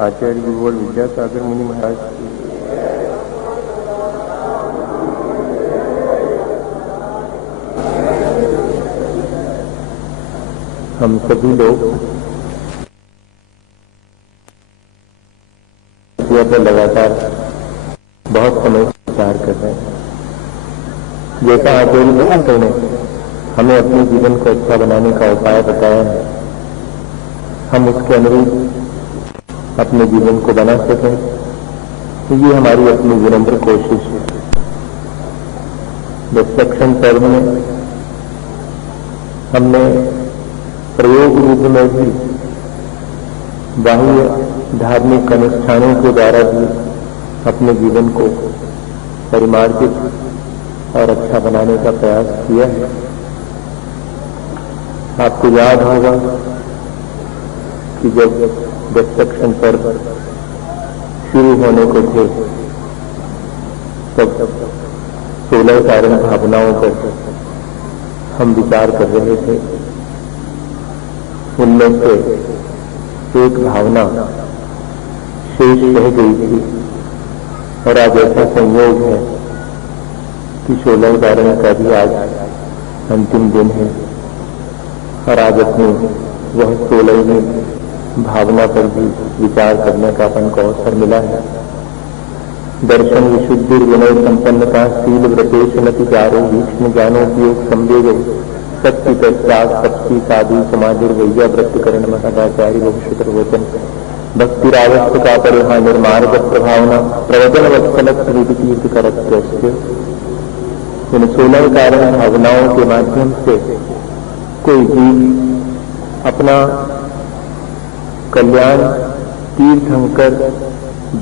आचार्य गुरुवर विद्यासागर मुनि महाराज की हम सभी लोग पर लगातार बहुत समय से विचार कर रहे हैं। जैसा आचार्य गुरुवर ने हमें अपने जीवन को अच्छा बनाने का उपाय बताया है, हम उसके अनुरूप अपने जीवन को बना सकें, तो ये हमारी अपनी विनम्र कोशिश है। डिस्ट्रक्शन पर्व में हमने प्रयोग रूप में भी बाह्य धार्मिक अनुष्ठानों के द्वारा भी अपने जीवन को परिमार्जित और अच्छा बनाने का प्रयास किया है। आपको याद होगा कि जब डिस्ट्रक्शन पर्व शुरू होने को थे तब 16 कारण भावनाओं पर हम विचार कर रहे थे। उनमें से एक भावना शेष रह गई थी और आज ऐसा संयोग है कि 16 कारण का भी आज अंतिम दिन है और आज अपनी वह 16वीं भावना पर भी विचार करने का अपन को अवसर मिला है। दर्शन विशुद्धि विनय संपन्नता शील व्रतेश नति चारो भीष्म ज्ञानोपयोग संवेदो शक्ति तत्साग शक्ति साधु समाधिर वैया व्रतकरण महदाचार्य बहुशुतर वचन भक्ति रावस्त का परिहा निर्मार्ग प्रभावना प्रवचन वत्सलक तीर्थ करस्य। इन 16 कारण भावनाओं के माध्यम से कोई जीव अपना कल्याण तीर्थंकर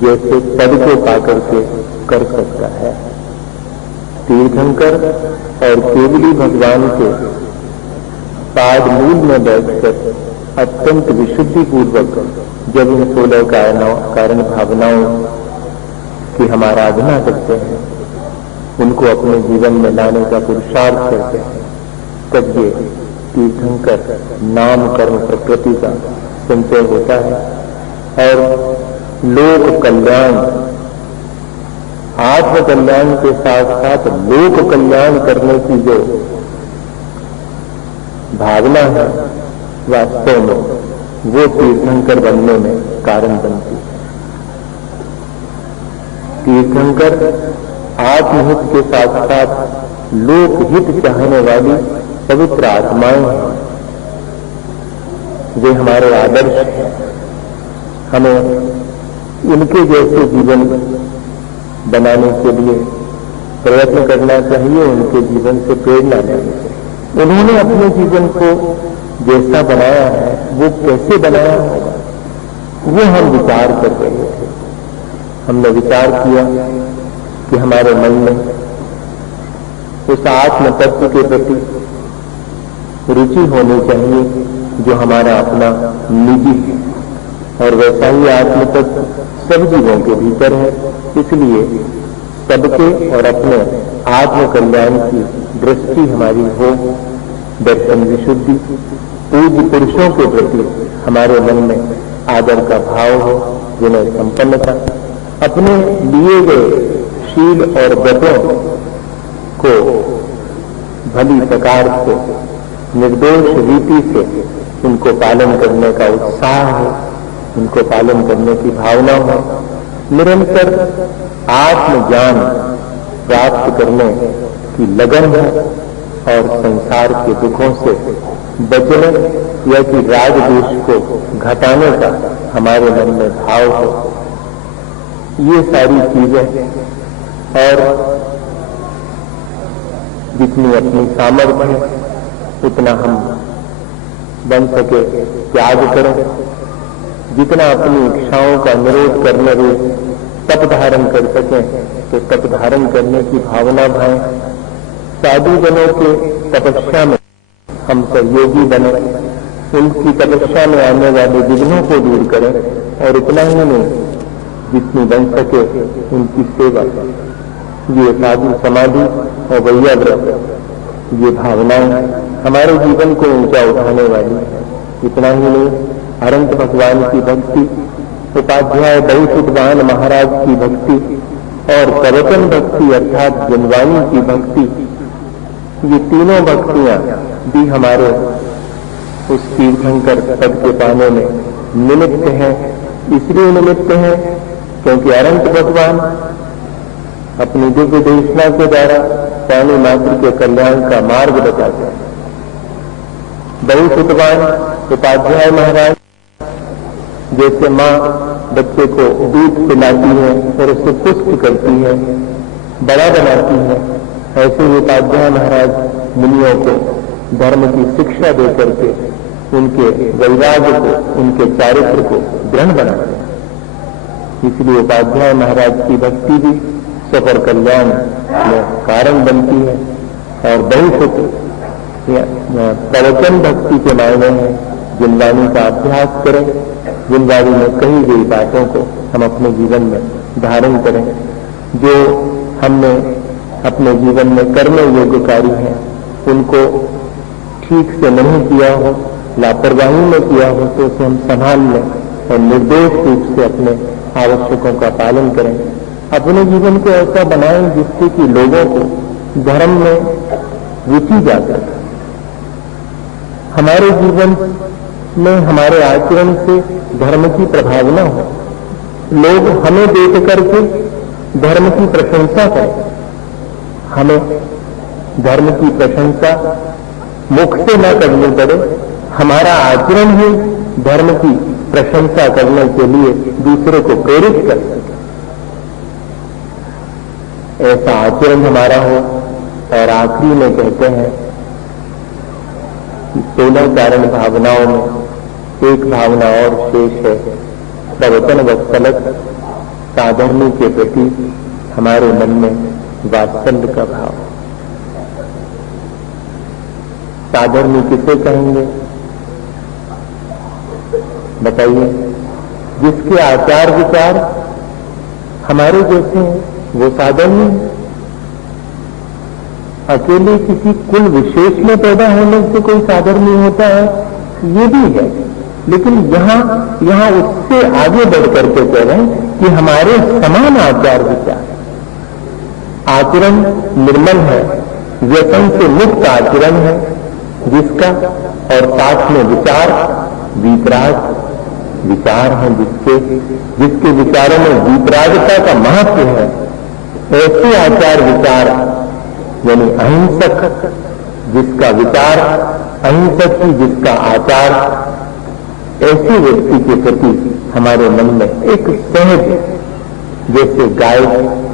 जैसे पद को पाकर के कर सकता है। तीर्थंकर और केवली भगवान के पाद मूल में बैठकर अत्यंत विशुद्धि पूर्वक जब इन 16 कारण भावनाओं की हम आराधना करते हैं, उनको अपने जीवन में लाने का पुरुषार्थ करते हैं, तब ये तीर्थंकर नाम कर्म प्रकृति का संचय होता है और लोक कल्याण आत्म कल्याण के साथ साथ लोक कल्याण करने की जो भावना है वास्तव में वो तीर्थंकर बनने में कारण बनती है। तीर्थंकर आत्महित के साथ साथ लोकहित चाहने वाली पवित्र आत्माएं हैं। वे हमारे आदर्श हैं। हमें उनके जैसे जीवन बनाने के लिए प्रयत्न करना चाहिए, उनके जीवन से प्रेरणा लेनी चाहिए। उन्होंने अपने जीवन को जैसा बनाया है वो कैसे बनाया होगा, वो हम विचार कर रहे थे। हमने विचार किया कि हमारे मन में उस आत्म तत्व के प्रति रुचि होनी चाहिए जो हमारा अपना निजी है और वैसा ही आत्म तत्व सब जीवों के भीतर है। इसलिए सबके और अपने आत्म कल्याण की दृष्टि हमारी हो, दर्शन विशुद्धि, पूज्य पुरुषों के प्रति हमारे मन में आदर का भाव हो, विनय संपन्नता, अपने लिए गए शील और व्रतों को भली प्रकार से निर्दोष रीति से उनको पालन करने का उत्साह है, उनको पालन करने की भावना हो, निरंतर आत्मज्ञान प्राप्त करने की लगन है और संसार के दुखों से बचने या कि राग द्वेष को घटाने का हमारे मन में भाव हो। ये सारी चीजें और जितनी अपनी सामर्थ्य है उतना हम बन सके त्याग करें, जितना अपनी इच्छाओं का निरोध करने हुए तप धारण कर सकें तो तप धारण करने की भावना भाएं। साधु जनों के तपस्या में हम सहयोगी बने, उनकी तपस्या में आने वाले विघ्नों को दूर करें और इतना ही नहीं, जितनी बन सके उनकी सेवा। ये साधु समाधि और वैया व्रत, ये भावनाएं हमारे जीवन को ऊंचा उठाने वाली है। इतना ही नहीं, अनंत भगवान की भक्ति उपाध्याय बहुसुतवाहन महाराज की भक्ति और प्रवचन भक्ति अर्थात जनवाणी की भक्ति, ये तीनों भक्तियां भी हमारे उस तीर्थंकर पद के पाने में निमित्त हैं। इसलिए निमित्त हैं क्योंकि अनंत भगवान अपनी दिव्य देशना के द्वारा प्राणी मात्र के कल्याण का मार्ग बताते हैं। बहुसुतवान उपाध्याय महाराज जैसे माँ बच्चे को दूध पिलाती है और उसे पुष्ट करती है, बड़ा बनाती है, ऐसे ही उपाध्याय महाराज मुनियों को धर्म की शिक्षा देकर के उनके वैराग्य को, उनके चारित्र को दृढ़ बनाते हैं। इसलिए उपाध्याय महाराज की भक्ति भी सफर कल्याण में कारण बनती है। और बहुसुत प्रवचन भक्ति के मायने हैं जिनवाणी का अभ्यास करें, जिनवाणी में कही गई बातों को हम अपने जीवन में धारण करें। जो हमने अपने जीवन में करने योग्य कार्य हैं उनको ठीक से नहीं किया हो, लापरवाही में किया हो, तो उसे हम संभाल लें और निर्दोष रूप से अपने आवश्यकों का पालन करें। अपने जीवन को ऐसा बनाएं जिससे कि लोगों को धर्म में रुचि जाकर हमारे जीवन में हमारे आचरण से धर्म की प्रभावना हो, लोग हमें देख करके धर्म की प्रशंसा करें। हमें धर्म की प्रशंसा मुख से न करनी पड़े, हमारा आचरण ही धर्म की प्रशंसा करने के लिए दूसरे को प्रेरित कर सके, ऐसा आचरण हमारा हो। और आखिरी में कहते हैं कि 16 कारण भावनाओं में एक भावना और शेष है, प्रवचन वत्सलक, साधर्मी के प्रति हमारे मन में वात्सल्य का भाव। साधर्मी किसे कहेंगे बताइए? जिसके आचार विचार हमारे जैसे हैं वो साधर्मी है। अकेले किसी कुल विशेष में पैदा होने से कोई साधर्मी होता है ये भी है, लेकिन यहाँ उससे आगे बढ़ करके कह रहे हैं कि हमारे समान आचार विचार, आचरण निर्मल है, व्यसन से मुक्त आचरण है जिसका, और साथ में विचार वीतराग विचार हैं जिसके विचारों में वीतरागता का महत्व है। ऐसे आचार विचार यानी अहिंसक, जिसका विचार अहिंसक ही जिसका आचार, ऐसे व्यक्ति के प्रति हमारे मन में एक सहज, जैसे गाय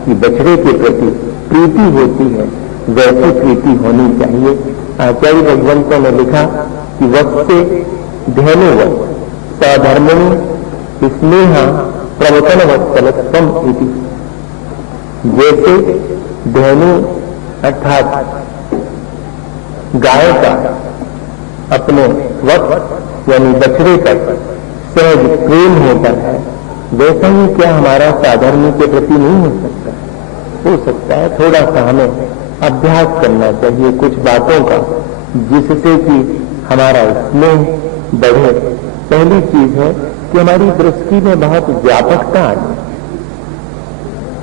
की बछड़े के प्रति प्रीति होती है वैसी प्रीति होनी चाहिए। आचार्य भगवंतों ने लिखा कि वत्से धेनुवत् सधर्मिणी स्नेह प्रवचन वत्सलत्वम इति। जैसे धेनु अर्थात गाय का अपने वत्स यानी बछड़े का सहज प्रेम होता है, वैसा ही क्या हमारा साधर्मी के प्रति नहीं हो सकता? हो सकता है। थोड़ा सा हमें अभ्यास करना चाहिए कुछ बातों का, जिससे कि हमारा स्नेह बढ़े। पहली चीज है कि हमारी दृष्टि में बहुत व्यापकता आए।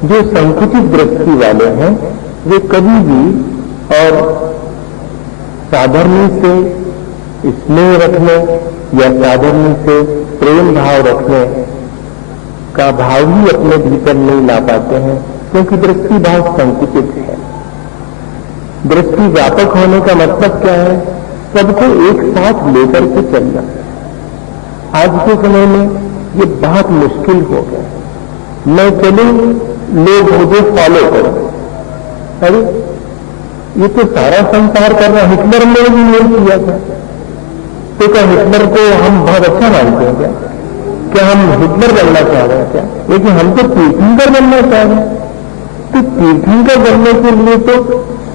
जो संकुचित दृष्टि वाले हैं वे कभी भी और साधर्मी से स्नेह रखने या साधर्मी से प्रेम भाव रखने का भाव ही अपने भीतर नहीं ला पाते हैं, क्योंकि दृष्टि बहुत संकुचित है। दृष्टि व्यापक होने का मतलब क्या है? सबको एक साथ लेकर के चलना। आज के समय में ये बहुत मुश्किल हो गया। मैं चलूं, लोग मुझे फॉलो करें। अरे ये तो सारा संसार कर रहा। हिटलर ने भी यही किया था, तो क्या हिटलर को हम बहुत अच्छा मानते हैं क्या हम हिटलर बनना चाह रहे हैं क्या? लेकिन हम तो तीर्थंकर बनना चाह रहे हैं। तो तीर्थंकर बनने के लिए तो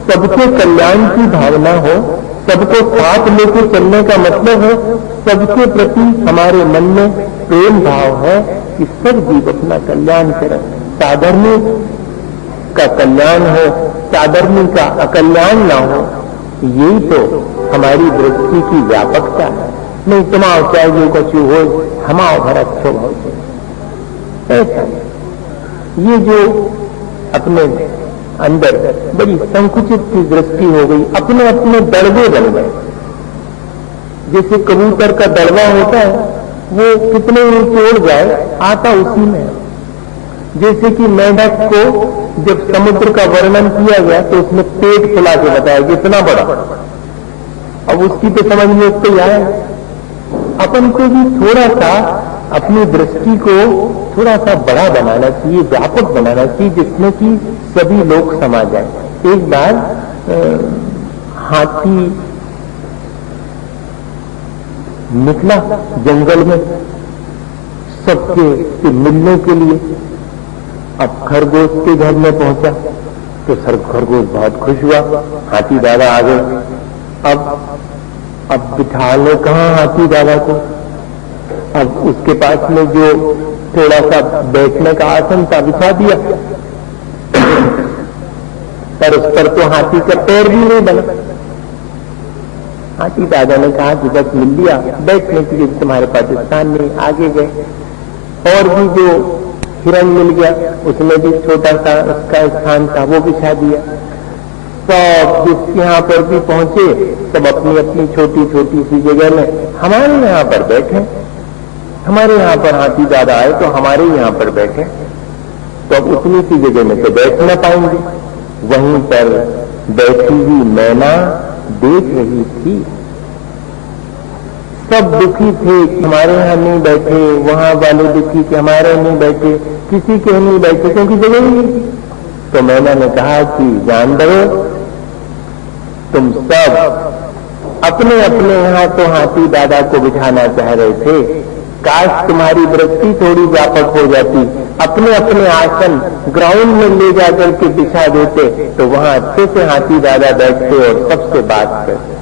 सबके कल्याण की भावना हो, सबको साथ लेके चलने का मतलब है सबके प्रति हमारे मन में प्रेम भाव है कि सब जीव अपना कल्याण करें। साधर्मी का कल्याण हो, साधर्मी का अकल्याण ना हो, यही तो हमारी दृष्टि की व्यापकता है। नहीं तुम्हारा चाहिए कछु हो, हमारा घर अच्छो भाव से ऐसा ये जो अपने अंदर बड़ी संकुचित की दृष्टि हो गई, अपने अपने दड़बे बन गए। जैसे कबूतर का दड़बा होता है, वो कितने ऊंचे उड़ जाए आता उसी में है। जैसे कि मेंढक को जब समुद्र का वर्णन किया गया तो उसने पेट फुला के बताया कितना बड़ा, अब उसकी तो समझ में उसको आया। अपन को भी थोड़ा सा अपनी दृष्टि को थोड़ा सा बड़ा बनाना चाहिए, व्यापक बनाना चाहिए, जिसमें कि सभी लोग समा जाए। एक बार हाथी निकला जंगल में सबके से मिलने के लिए। अब खरगोश के घर में पहुंचा तो खरगोश बहुत खुश हुआ, हाथी दादा आ गए। अब बिठा ले कहां हाथी दादा को। अब उसके पास में जो थोड़ा सा बैठने का आसन था बिछा दिया, पर उस पर तो हाथी का पैर भी नहीं बना। हाथी दादा ने कहा कि बस मिल लिया बैठने के लिए तुम्हारे पाकिस्तान में। आगे गए और भी जो हिरण मिल गया, उसमें भी छोटा सा उसका स्थान था, वो बिछा दिया। सब जिस यहाँ पर भी पहुंचे सब अपनी अपनी छोटी छोटी सी जगह में हमारे यहाँ पर बैठे। हमारे यहाँ पर हाथी दादा आए तो हमारे यहाँ पर बैठे, तो अब उतनी सी जगह में तो बैठ न पाएंगे। वहीं पर बैठी हुई मैना देख रही थी। सब दुखी थे, हमारे यहाँ नहीं बैठे, वहां वाले दुखी थे, हमारे नहीं बैठे, किसी के नहीं बैठे क्योंकि जगह ही नहीं। तो मैंने ने कहा कि जान दो, तुम सब अपने अपने यहाँ तो हाथी दादा को बिठाना चाह रहे थे, काश तुम्हारी दृष्टि थोड़ी व्यापक हो जाती, अपने अपने आसन ग्राउंड में ले जाकर के बिछा देते तो वहां अच्छे से हाथी दादा बैठते और सबसे बात करते।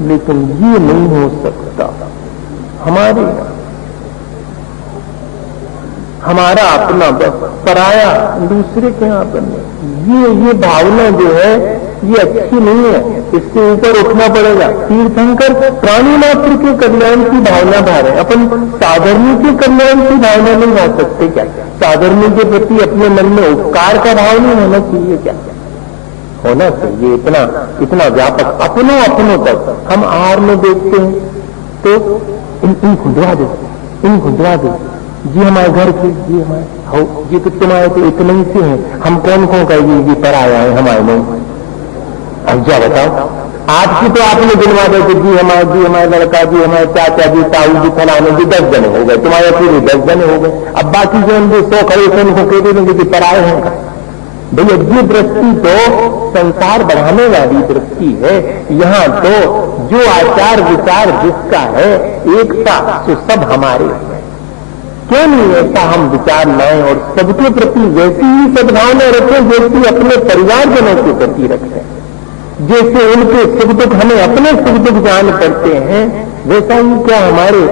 लेकिन ये नहीं हो सकता। हमारा अपना बस, पराया दूसरे के यहाँ पर नहीं। ये भावना जो है ये अच्छी नहीं है, इससे ऊपर उठना पड़ेगा। तीर्थंकर प्राणी मात्र के कल्याण की भावना भा रहे, अपन साधर्मी के कल्याण की भावना नहीं भा सकते क्या? साधर्मी के प्रति अपने मन में उपकार का भाव नहीं होना चाहिए क्या? होना चाहिए। इतना व्यापक अपनों तक हम आहार में देखते हैं तो इन खुदवा दो, जी हमारे घर के, जी हमारे जी तो तुम्हारे तो इतने ही से हैं, हम कौन कहेंगे ये पराया है हमारे नहीं। अब क्या बताओ, आपकी तो आपने गिनवा दे कि जी हमारे लड़का, जी हमारे चाचा जी, ताऊ जी, फलाने जी 10 जने हो गए, तुम्हारे पूरे 10 जने हो गए। अब बाकी जो उनके 100 खड़े थे उनको कहते देंगे कि पराये हैं। भैया ये दृष्टि तो संसार बढ़ाने वाली दृष्टि है। यहाँ तो जो आचार विचार जिसका है एकता, तो सब हमारे हैं। क्यों नहीं ऐसा हम विचार लाएं और सबके प्रति वैसी ही सद्भावना रखें जैसी अपने परिवारजनों के प्रति रखें। जैसे उनके सुख दुख हमें अपने सुख दुख जान पड़ते हैं, वैसा ही क्या हमारे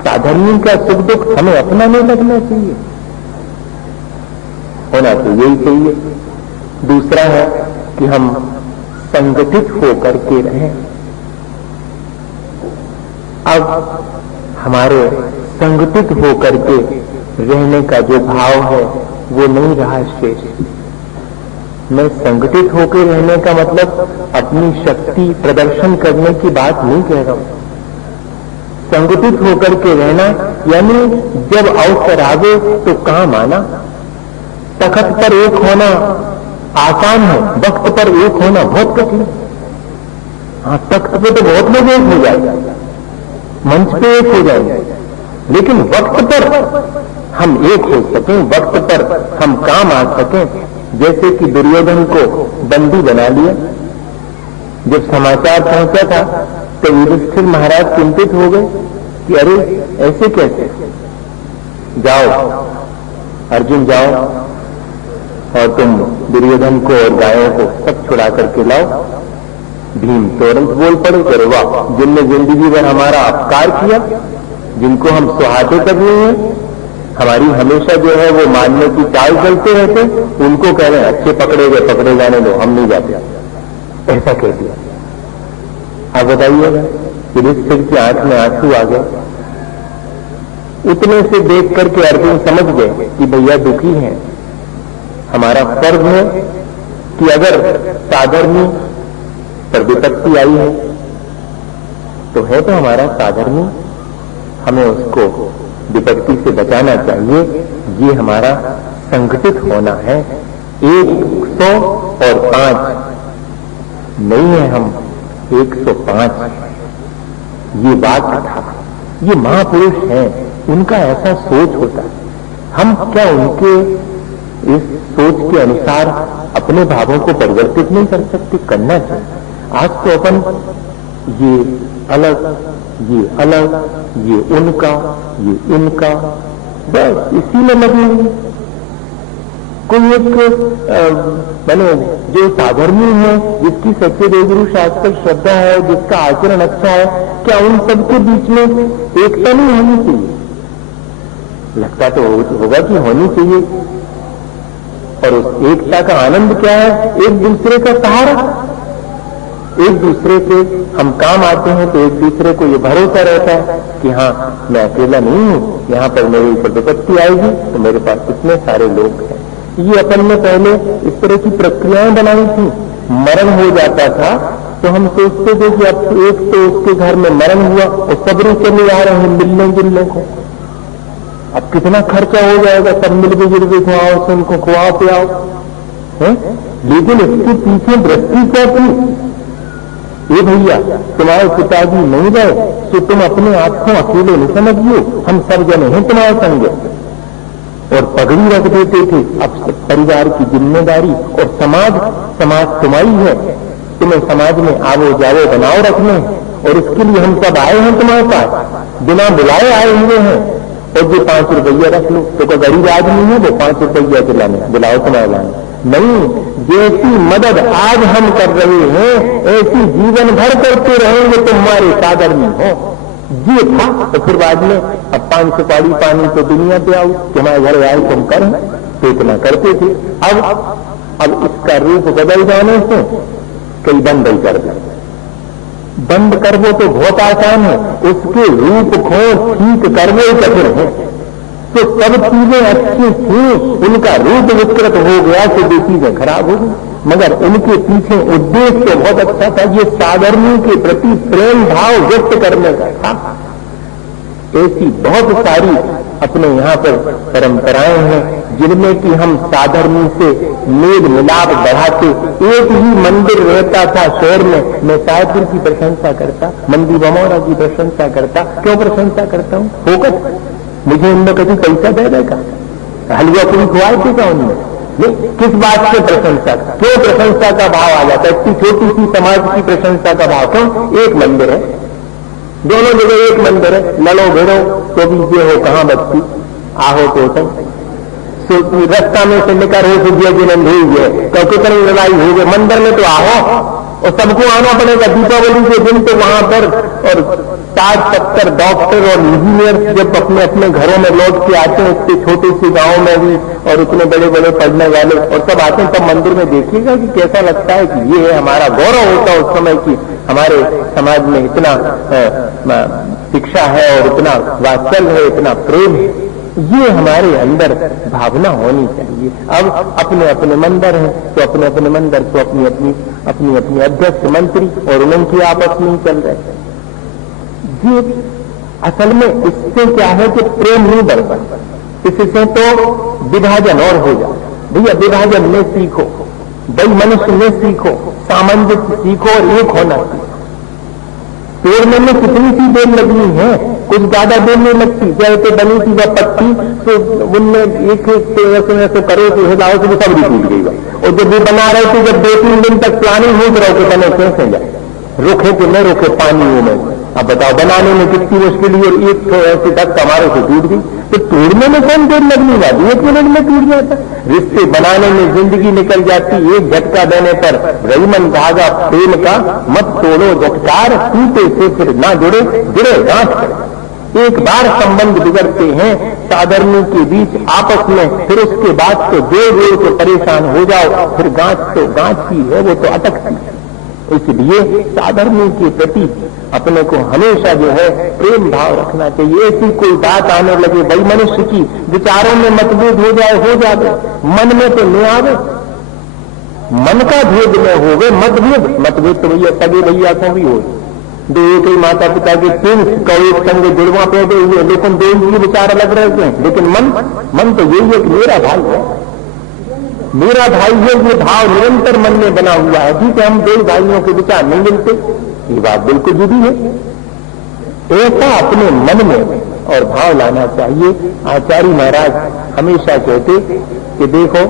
साधर्मी का सुख दुख हमें अपना नहीं लगना चाहिए? होना तो यही चाहिए। दूसरा है कि हम संगठित होकर के रहें। अब हमारे संगठित होकर के रहने का जो भाव है वो नहीं रहा शेष। मैं संगठित होकर रहने का मतलब अपनी शक्ति प्रदर्शन करने की बात नहीं कह रहा हूं। संगठित होकर के रहना यानी जब अवसर आवे तो काम आना। तख्त पर एक होना आसान है, वक्त पर एक होना बहुत कठिन है। हाँ, तख्त पे तो बहुत लोग एक हो जाए, मंच पे एक हो जाए, लेकिन वक्त पर हम एक हो सकें, वक्त पर हम काम आ सकें। जैसे कि दुर्योधन को बंदी बना लिया, जब समाचार पहुंचा था तो युधिष्ठिर महाराज चिंतित हो गए कि अरे ऐसे कैसे, जाओ अर्जुन जाओ और तुम दुर्योधन को और गायों को सब छुड़ा करके लाओ। भीम तुरंत बोल पड़े, करे वाह, जिनने जिंदगी भर हमारा अपकार किया, जिनको हम सुहाते कर रहे हैं, हमारी हमेशा जो है वो मानने की चाल चलते रहते, उनको कह रहे हैं अच्छे पकड़े जाने दो, हम नहीं जाते। ऐसा कह दिया। आप बताइएगा, युधिष्ठिर की आंख में आंसू आ गए। उतने से देख करके अर्जुन समझ गए कि भैया दुखी हैं। हमारा फर्ज है कि अगर साधर्मी पर विपत्ति आई है तो हमारा साधर्मी, हमें उसको विपत्ति से बचाना चाहिए। ये हमारा संगठित होना है। 105 नहीं है, हम 105। ये बात था, ये महापुरुष हैं, उनका ऐसा सोच होता है। हम क्या उनके इस सोच के अनुसार अपने भावों को परिवर्तित नहीं कर सकते? करना चाहिए। आज तो अपन ये अलग, ये अलग, ये उनका, ये इनका, बस इसी में लगे हुए। कोई एक मैंने जो साधर्मी है, जिसकी सच्चे देवगुरु शास्त्र श्रद्धा है, जिसका आचरण अच्छा है, क्या उन सबके बीच में एकता नहीं होनी चाहिए? लगता तो होगा कि होनी चाहिए। और उस एकता का आनंद क्या है? एक दूसरे का सहारा, एक दूसरे के हम काम आते हैं तो एक दूसरे को ये भरोसा रहता है कि हाँ, मैं अकेला नहीं हूं, यहां पर मेरी ऊपर विपत्ति आएगी तो मेरे पास इतने सारे लोग हैं। ये अपन ने पहले इस तरह की प्रक्रियाएं बनाई थी। मरण हो जाता था तो हम सोचते थे कि अब एक तो उसके घर में मरण हुआ और सबरे चले आ रहे हैं मिलने जुलने को, अब कितना खर्चा हो जाएगा, सब मिलके जुलके खुआओ, से उनको खुआओ पियाओ है। लेकिन इसके पीछे दृष्टि क्या थी? ये भैया, तुम्हारे पिताजी नहीं गए तो तुम अपने आप को अकेले नहीं समझिए, हम सब जने हैं तुम्हारे संग। और पगड़ी रख देते थे। अब परिवार की जिम्मेदारी और समाज तुम्हारी है, तुम्हें समाज में आवो जावो बनाओ रखने, और इसके लिए हम सब आए हैं तुम्हारे पास, बिना बुलाए आए हुए हैं। और जो 5 रुपया रख लो तो कोई गरीब आदमी है वो 5 रुपया दिलाने बुलाओ तुम्हारे लाने नहीं। जैसी मदद आज हम कर रहे हैं ऐसी जीवन भर करते रहेंगे तो हमारे साधर्मी हो। ये था। तो फिर बाद में अब 5 सुपारी पानी तो दुनिया पे आओ कि हमारे घर आए तुम करें, तो इतना करते थे। अब इसका रूप बदल जाने से कई बंद ही कर दे। बंद कर वो तो बहुत आसान है, उसके रूप को ठीक करने कठिन है। तो सब चीजें अच्छी थी, उनका रूप विकृत हो गया तो वो चीजें खराब हो गई। मगर उनके पीछे उद्देश्य बहुत अच्छा था, ये साधर्मी के प्रति प्रेम भाव व्यक्त करने का था। ऐसी बहुत सारी अपने यहाँ पर परंपराएं हैं जिनमें कि हम साधर्मी से मेल मिलाप बढ़ाते। एक ही मंदिर रहता था शहर में, मैं साधु की प्रशंसा करता, मंदिर बमौरा की प्रशंसा करता। क्यों प्रशंसा करता हूँ? फोकस, मुझे उनमें कभी पैसा दे देगा, हलवा पूरी खुआए थे क्या उनमें? नहीं, किस बात से प्रशंसा? क्यों प्रशंसा का भाव आ जाता है? इतनी छोटी सी समाज की प्रशंसा का भाव क्यों? एक मंदिर है, दोनों जगह एक मंदिर है, लड़ो भिड़ो तो भी ये हो कहां बच्ची आहो तो रास्ता में से निकर हो दिया जिन्हें हुई है तो कितनी लड़ाई हो गई। मंदिर में तो आओ और सबको आना पड़ेगा दीपावली के दिन। तो वहां पर और 60-70 डॉक्टर और इंजीनियर जब अपने अपने घरों में लौट के आते हैं, इतने छोटे से गांव में भी, और इतने बड़े बड़े पढ़ने वाले और सब आते हैं, तब मंदिर में देखिएगा कि कैसा लगता है कि ये है हमारा गौरव होता है उस समय की हमारे समाज में इतना शिक्षा है और इतना वात्सल्य है, इतना प्रेम है। ये हमारे अंदर भावना होनी चाहिए। अब अपने अपने मंदिर हैं तो अपने अपने मंदिर तो अपनी अपनी अध्यक्ष मंत्री और उनकी आपस में ही चल रहे हैं। ये असल में इससे क्या है कि प्रेम नहीं बढ़ता, इससे तो विभाजन और हो जाए। भैया विभाजन में सीखो, भाई मनुष्य में सीखो, सामंजस्य सीखो और एक होना सीखो। तोड़ने में कितनी सी देर लगनी है, कुछ ज्यादा देर नहीं लगती। जैसे बनी थी वह पत्ती तो उनमें एक ऐसे करो तो हिलाओ तो सब भी टूट गई। और जब वो बना रहे थे, जब 2-3 दिन तक प्लानिंग हो रहा हो बने कैसे जाए, रुके कि नहीं रुके पानी में। अब बताओ बनाने में कितनी मुश्किल हुई और एक तो ऐसे तक हमारे से टूट गई। तो तोड़ने में कौन देर लगने वाली, 1 मिनट में टूट जाता। रिश्ते बनाने में जिंदगी निकल जाती, एक झटका देने पर। रईमन धागा प्रेम का मत तोड़ो झटकार, टूटे से फिर ना जुड़े गांठ करे। एक बार संबंध बिगड़ते हैं साधर्मी के बीच आपस में, फिर उसके बाद तो जोड़ के परेशान हो जाओ, फिर गांठ तो गांठ ही है, वो तो अटकती है। इसलिए साधर्मी के प्रति अपने को हमेशा जो है प्रेम भाव रखना चाहिए। ऐसी कोई बात आने लगे वही मनुष्य की विचारों में मतभेद हो जाए मन में तो नहीं आवे, मन का भेद में हो गए मतभेद तो भैया सगे भैया को भी हो, दो एक ही माता पिता के तीन कौ एक संग जुड़वा पैदे हुए, लेकिन दो ही विचार अलग रहते हैं। लेकिन मन तो यही है कि मेरा भाई है, मेरा भाई है, ये भाव निरंतर मन में बना हुआ है। ठीक है, हम दो भाइयों के विचार नहीं मिलते, ये बात बिल्कुल जुड़ी है। ऐसा अपने मन में और भाव लाना चाहिए। आचार्य महाराज हमेशा कहते कि देखो,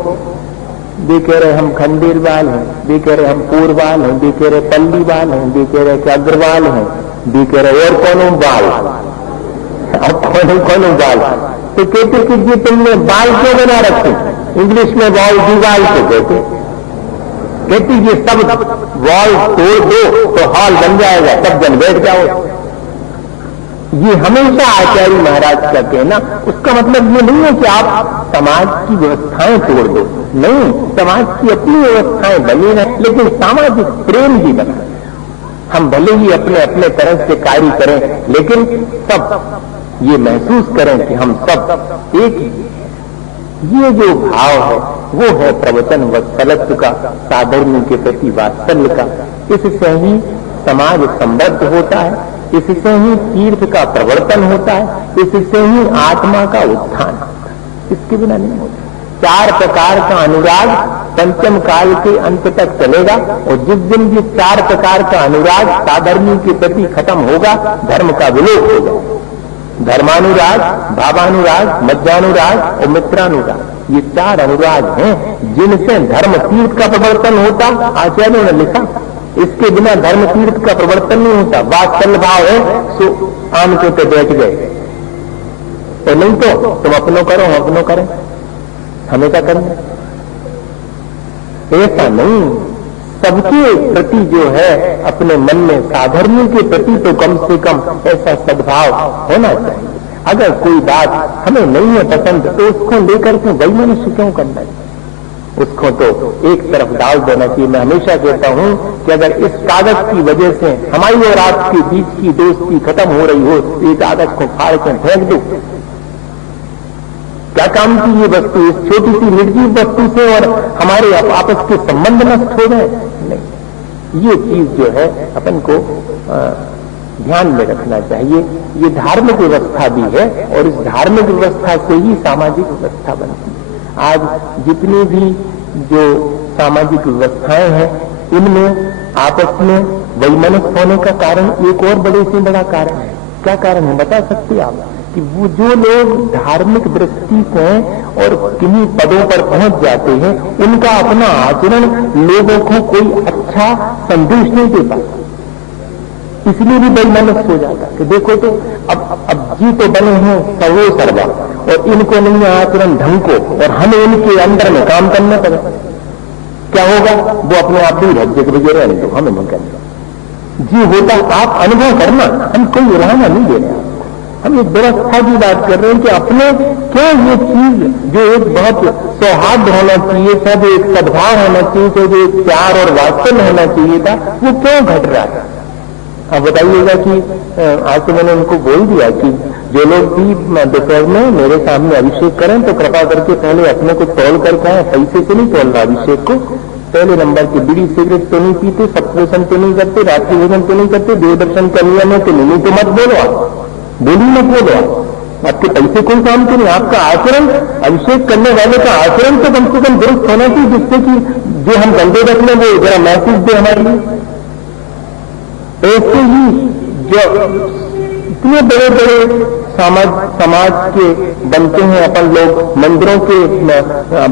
वे कह रहे हम खंडेरवाल हैं, वे कह रहे हम पूर्वाल हैं, वे कह रहे पल्लीवाल हैं, वे कह रहे कि अग्रवाल हैं, वे कह रहे और कौन बाल, अब कौन बाल। तो कहते कि ये तुमने बाल क्यों बना रखे, इंग्लिश में वॉल दीवाल को कहते ये सब वॉल तोड़ दो तो हॉल बन जाएगा, सब जन बैठ जाओ। ये हमेशा आचार्य महाराज का कहना, उसका मतलब ये नहीं है कि आप समाज की व्यवस्थाएं तोड़ दो, नहीं, समाज की अपनी व्यवस्थाएं बनी रहे, लेकिन सामाजिक प्रेम भी बना। हम भले ही अपने अपने तरह से कार्य करें, लेकिन सब ये महसूस करें कि हम सब एक ही। ये जो भाव है वो है प्रवचन वत्सलत्व का, साधर्मी के प्रति वात्सल्य का। इससे ही समाज समृद्ध होता है, इससे ही तीर्थ का प्रवर्तन होता है, इससे ही आत्मा का उत्थान होता है, इसके बिना नहीं होता। 4 प्रकार का अनुराग पंचम काल के अंत तक चलेगा, और जिस दिन ये 4 प्रकार का अनुराग साधर्मी के प्रति खत्म होगा, धर्म का विलोप होगा। धर्मानुराग, भावानुराग, मज्जानुराग और मित्रानुराग, ये 4 अनुराग हैं जिनसे धर्म तीर्थ का प्रवर्तन होता। आचार्यों ने लिखा इसके बिना धर्म तीर्थ का प्रवर्तन नहीं होता। वात्सल्य भाव है सो आम के पे बैठ गए, तो नहीं तो तुम अपनों करो हम अपनों करें, हमें क्या करना। ऐसा नहीं, सबके प्रति जो है अपने मन में साधर्मी के प्रति तो कम से कम ऐसा सद्भाव होना चाहिए। अगर कोई बात हमें नहीं है पसंद तो उसको लेकर के वही मनुष्य क्यों करना है, उसको तो एक तरफ डाल देना चाहिए। मैं हमेशा कहता हूं कि अगर इस कागज की वजह से हमारी और आपके बीच की दोस्ती खत्म हो रही हो, तो ये कागज को फाड़ के फेंक दो। क्या काम की ये वस्तु, इस छोटी सी निर्जीव वस्तु से और हमारे आपस के संबंध नष्ट हो गए? नहीं, ये चीज जो है अपन को ध्यान में रखना चाहिए। ये धार्मिक व्यवस्था भी है, और इस धार्मिक व्यवस्था से ही सामाजिक व्यवस्था बनती है। आज जितनी भी जो सामाजिक व्यवस्थाएं हैं, इनमें आपस में वैमनस्य होने का कारण एक और बड़े से बड़ा कारण है। क्या कारण है बता सकते आप? कि वो जो लोग धार्मिक दृष्टि से और किन्हीं पदों पर पहुंच जाते हैं, उनका अपना आचरण लोगों को कोई अच्छा संदेश नहीं दे पाता, इसलिए भी वैमनस्य हो जाता कि देखो तो अब जी तो बने हैं सर्वो सर्वा, और इनको नहीं है आचरण ढंग को, और हमें इनके अंदर में काम करना पड़े। क्या होगा? वो अपने आप ही राज्य के बजे रहने दो, हमें नहीं करना। जी होता आप अनुभव करना, हम कोई उलाहना नहीं दे रहे, हम एक व्यवस्था की बात कर रहे हैं कि अपने क्या ये चीज जो एक बहुत सौहार्द होना चाहिए था, जो एक सद्भाव होना चाहिए था, जो एक प्यार और वात्सल्य होना चाहिए था, वो क्यों घट रहा है? अब बताइएगा कि आज तो मैंने उनको बोल दिया कि जो लोग भी दोपहर में मेरे सामने अभिषेक करें तो कृपा करके पहले अपने को तोल करके आए। पैसे से नहीं तोल रहा अभिषेक को, पहले नंबर की बीड़ी सिगरेट तो नहीं पीते, सत्पोषण तो नहीं करते, रात्रि भोजन तो नहीं करते, देवदर्शन का नियम है तो नहीं, तो मत बोलो, आप बोली मत बोलो, आपके पैसे कोई काम के नहीं, आपका आचरण, अभिषेक करने वाले का आचरण तो कम से कम दुरुस्त होना चाहिए, जिससे कि जो हम बंदे रख लें वो जरा मैसेज दे हमारे लिए। ऐसे ही जो इतने बड़े बड़े समाज के बनते हैं अपन लोग, मंदिरों के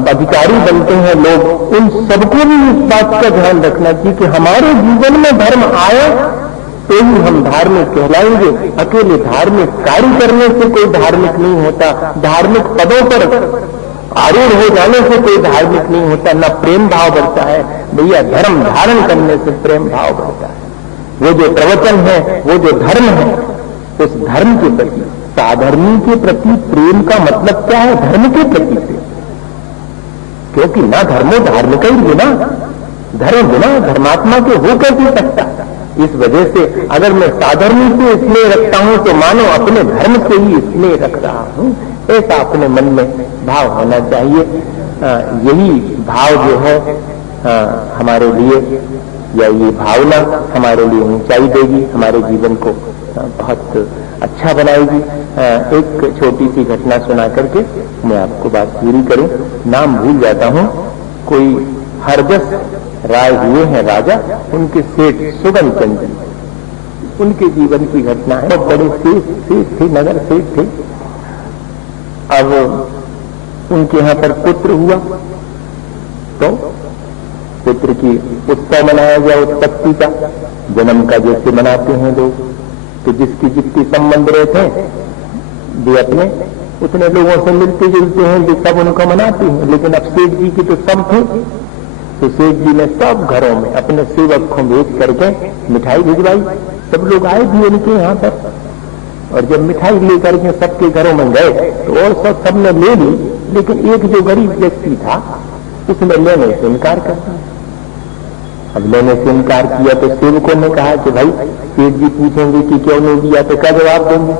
अधिकारी बनते हैं लोग, उन सबको भी इस बात का ध्यान रखना चाहिए कि हमारे जीवन में धर्म आए तो ही हम धार्मिक कहलाएंगे। अकेले धार्मिक कार्य करने से कोई धार्मिक नहीं होता, धार्मिक पदों पर आरूढ़ हो जाने से कोई धार्मिक नहीं होता, न प्रेम भाव बढ़ता है। भैया धर्म धारण करने से प्रेम भाव बढ़ता है। वो जो प्रवचन है, वो जो धर्म है, उस धर्म के प्रति, साधर्मी के प्रति प्रेम का मतलब क्या है? धर्म के प्रति प्रेम, क्योंकि ना धर्मो धार्मिक ही बिना, धर्म बिना धर्मात्मा के हो कैसे सकता? इस वजह से अगर मैं साधर्मी से स्नेह रखता हूं तो मानो अपने धर्म से ही स्नेह रख रहा हूं, ऐसा अपने मन में भाव होना चाहिए। यही भाव जो है हमारे लिए, या ये भावना हमारे लिए ऊंचाई देगी, हमारे जीवन को बहुत अच्छा बनाएगी। एक छोटी सी घटना सुना करके मैं आपको बात पूरी करूं। नाम भूल जाता हूं। कोई हरजस राय हुए हैं राजा, उनके सेठ सुगम चंद जी, उनके जीवन की घटना है। बहुत बड़े सेठ थे, नगर सेठ थे। अब उनके यहाँ पर पुत्र हुआ तो पुत्र की उत्सव मनाया गया, उत्पत्ति का, जन्म का जैसे मनाते हैं लोग। तो जिसकी जितनी संबंध रहते हैं वे अपने उतने लोगों से मिलते जुलते हैं, जो सब उनको मनाते हैं। लेकिन अब सेठ जी की तो सब थे, तो सेठ जी ने सब घरों में अपने सेवक को भेज करके मिठाई भिजवाई। सब लोग आए भी उनके यहाँ पर, और जब मिठाई लेकर के सबके घरों में गए तो और सबने ले ली, लेकिन एक जो गरीब व्यक्ति था उसने लेने से इनकार कर दिया। अब लेने से इनकार किया तो सेवकों ने कहा कि भाई सेठ जी पूछेंगे कि क्यों नहीं दिया तो क्या जवाब देंगे।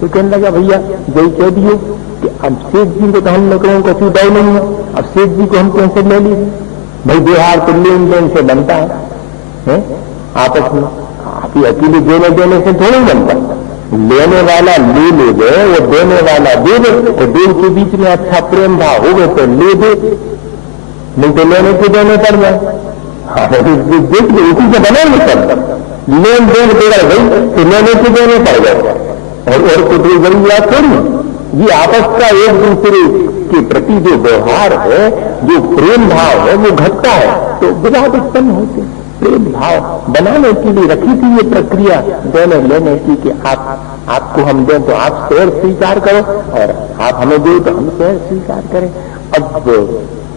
तो कहने लगा भैया यही कह दिए कि अब सेठ जी को तो हमने कहूँ का सुविधा नहीं है, अब सेठ जी को हम कैसे ले लीजिए। भाई व्यवहार तो लेन देन से बनता है आपस में, आप अकेले देने देने से थोड़ी बनता। लेने वाला ले दे, वो देने वाला दे दे, और दोनों के बीच में अच्छा प्रेम भाव हो गए तो ले दे, नहीं तो लेने के देने पड़ जाए। हाँ देख लो उसी से बना नहीं पड़ता, लेन देन तेरा गई तो लेने के देने पड़ गए, और कुछ गई बात थोड़ी। ये आपस का एक दूसरे के प्रति जो व्यवहार है, जो प्रेम भाव है, वो घटता है तो विवाद उत्पन्न होते। प्रेम भाव बनाने के लिए रखी थी ये प्रक्रिया देने लेने की कि आपको हम दें तो आप शेयर स्वीकार करो, और आप हमें दो तो हम शेयर स्वीकार करें। अब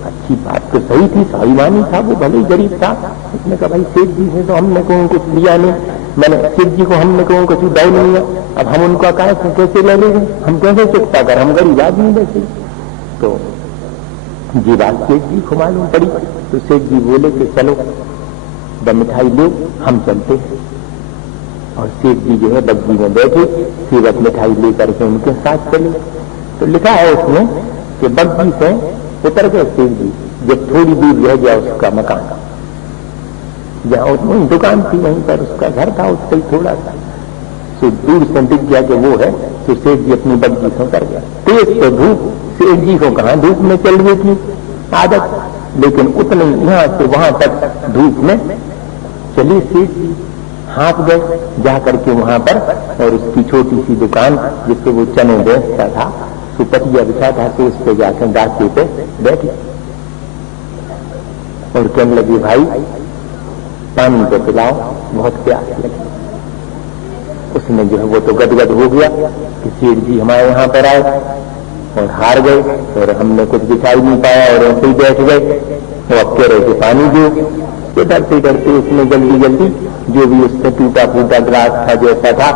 अच्छी बात तो सही थी, स्वाभिमानी था वो, भले ही गरीब था। उसने कहा भाई सेठ जी से तो हमने कहूँ कुछ लिया नहीं, मैंने सेठ जी को हमने कहूँ कुछ दो नहीं है, अब हम उनका कैसे ले लेंगे, हम कैसे चुकता कर, हम गरीब आदमी वैसे। तो जी बात सेठ जी को मालूम पड़ी, तो सेठ जी बोले कि चलो द मिठाई लो, हम चलते हैं। और सेठ जी जो है बग्गी में बैठे, सेवक मिठाई लेकर के उनके साथ चले। तो लिखा है उसमें कि बग्गी से उतर गए सेठ जी, जब थोड़ी दूर रह गया उसका मकान, जहां उसमें दुकान थी वहीं पर उसका घर था, उससे थोड़ा सा तो दूर से दिख गया कि वो है। तो सेठ जी अपनी बग्गी से उतर गया। तेज तो धूप, सेठ जी को कहां धूप में चलने की आदत, लेकिन उतने यहां से वहां तक धूप में चली सेठ जी। हाँप गए जा करके वहां पर, और उसकी छोटी सी दुकान जिससे वो चने बेचता था, सुपटिया बिछा था, तो उस पे जाकर डाके पे बैठी और कहने लगी भाई पानी को पिलाओ, बहुत प्यास लगी। उसने जो है वो तो गदगद हो गया कि सेठ जी हमारे यहाँ पर आए और हार गए, और हमने कुछ दिखाई नहीं पाया और ऐसे ही बैठ गए। वो अब कह रहे थे पानी दो, तो डरते डरते उसने जल्दी जल्दी जो भी उसने टूटा फूटा गिलास था जैसा था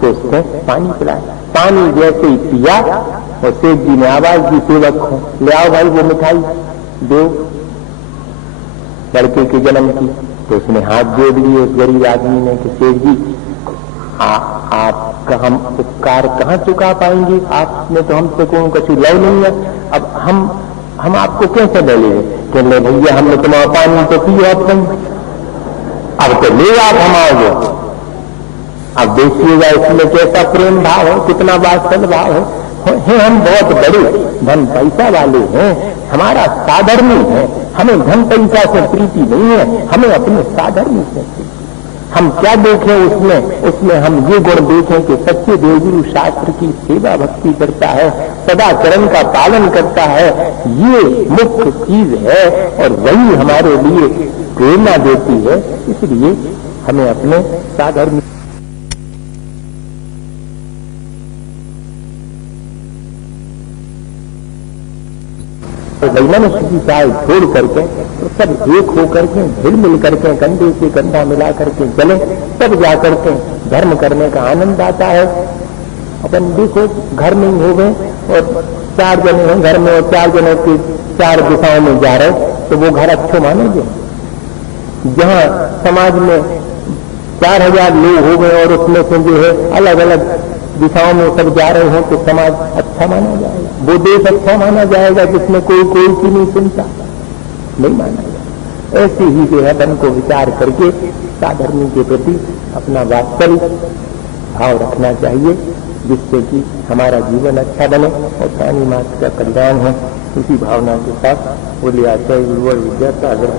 तो उसने पानी पिलाया। पानी जैसे ही पिया और सेठ जी ने आवाज दी सेवक को, ले आओ भाई वो मिठाई दो लड़के के जन्म की। तो उसने हाथ जोड़ लिए उस गरीब आदमी ने कि सेठ जी आपका हम उपकार कहाँ चुका पाएंगे, आपने तो हमसे कोई कछु लाई नहीं है, अब हम आपको कैसे ले लेंगे। कहने भैया हमने तुम्हारा पानी तो पिया अब तो ले आप हम आओगे। अब देखिएगा इसमें कैसा प्रेम भाव है, कितना वात्सल भाव है। हम बहुत बड़े धन पैसा वाले हैं, हमारा साधर्मी है, हमें धन पैसा से प्रीति नहीं है, हमें अपने साधर्मी से। हम क्या देखें उसमें हम ये गुण देखें कि सच्चे देवगुरु शास्त्र की सेवा भक्ति करता है, सदाचरण का पालन करता है, ये मुख्य चीज है और वही हमारे लिए प्रेरणा देती है। इसलिए हमें अपने साधर्मी मनुष्य की चाल छोड़ करके तो सब एक होकर के हिल मिल करके कंधे से कंधा मिला करके चले, तब जाकर के धर्म करने का आनंद आता है। अपन देखो घर में ही हो गए और 4 जने हैं घर में और 4 जनों की 4 दिशाओं में जा रहे, तो वो घर अच्छे मानेंगे। जहां समाज में 4000 लोग हो गए और उसमें से जो है अलग अलग दिशाओं में सब जा रहे हों तो समाज अच्छा माना जाएगा, वो देश अच्छा माना जाएगा जिसमें कोई की नहीं सुनता, नहीं माना जाएगा। ऐसे ही जो है मन को विचार करके साधर्मी के प्रति अपना वास्तविक भाव रखना चाहिए, जिससे कि हमारा जीवन अच्छा बने और प्राणी मात्र का कल्याण हो। उसी भावना के साथ बोलिए आचार्य गुरुवर विद्या सागर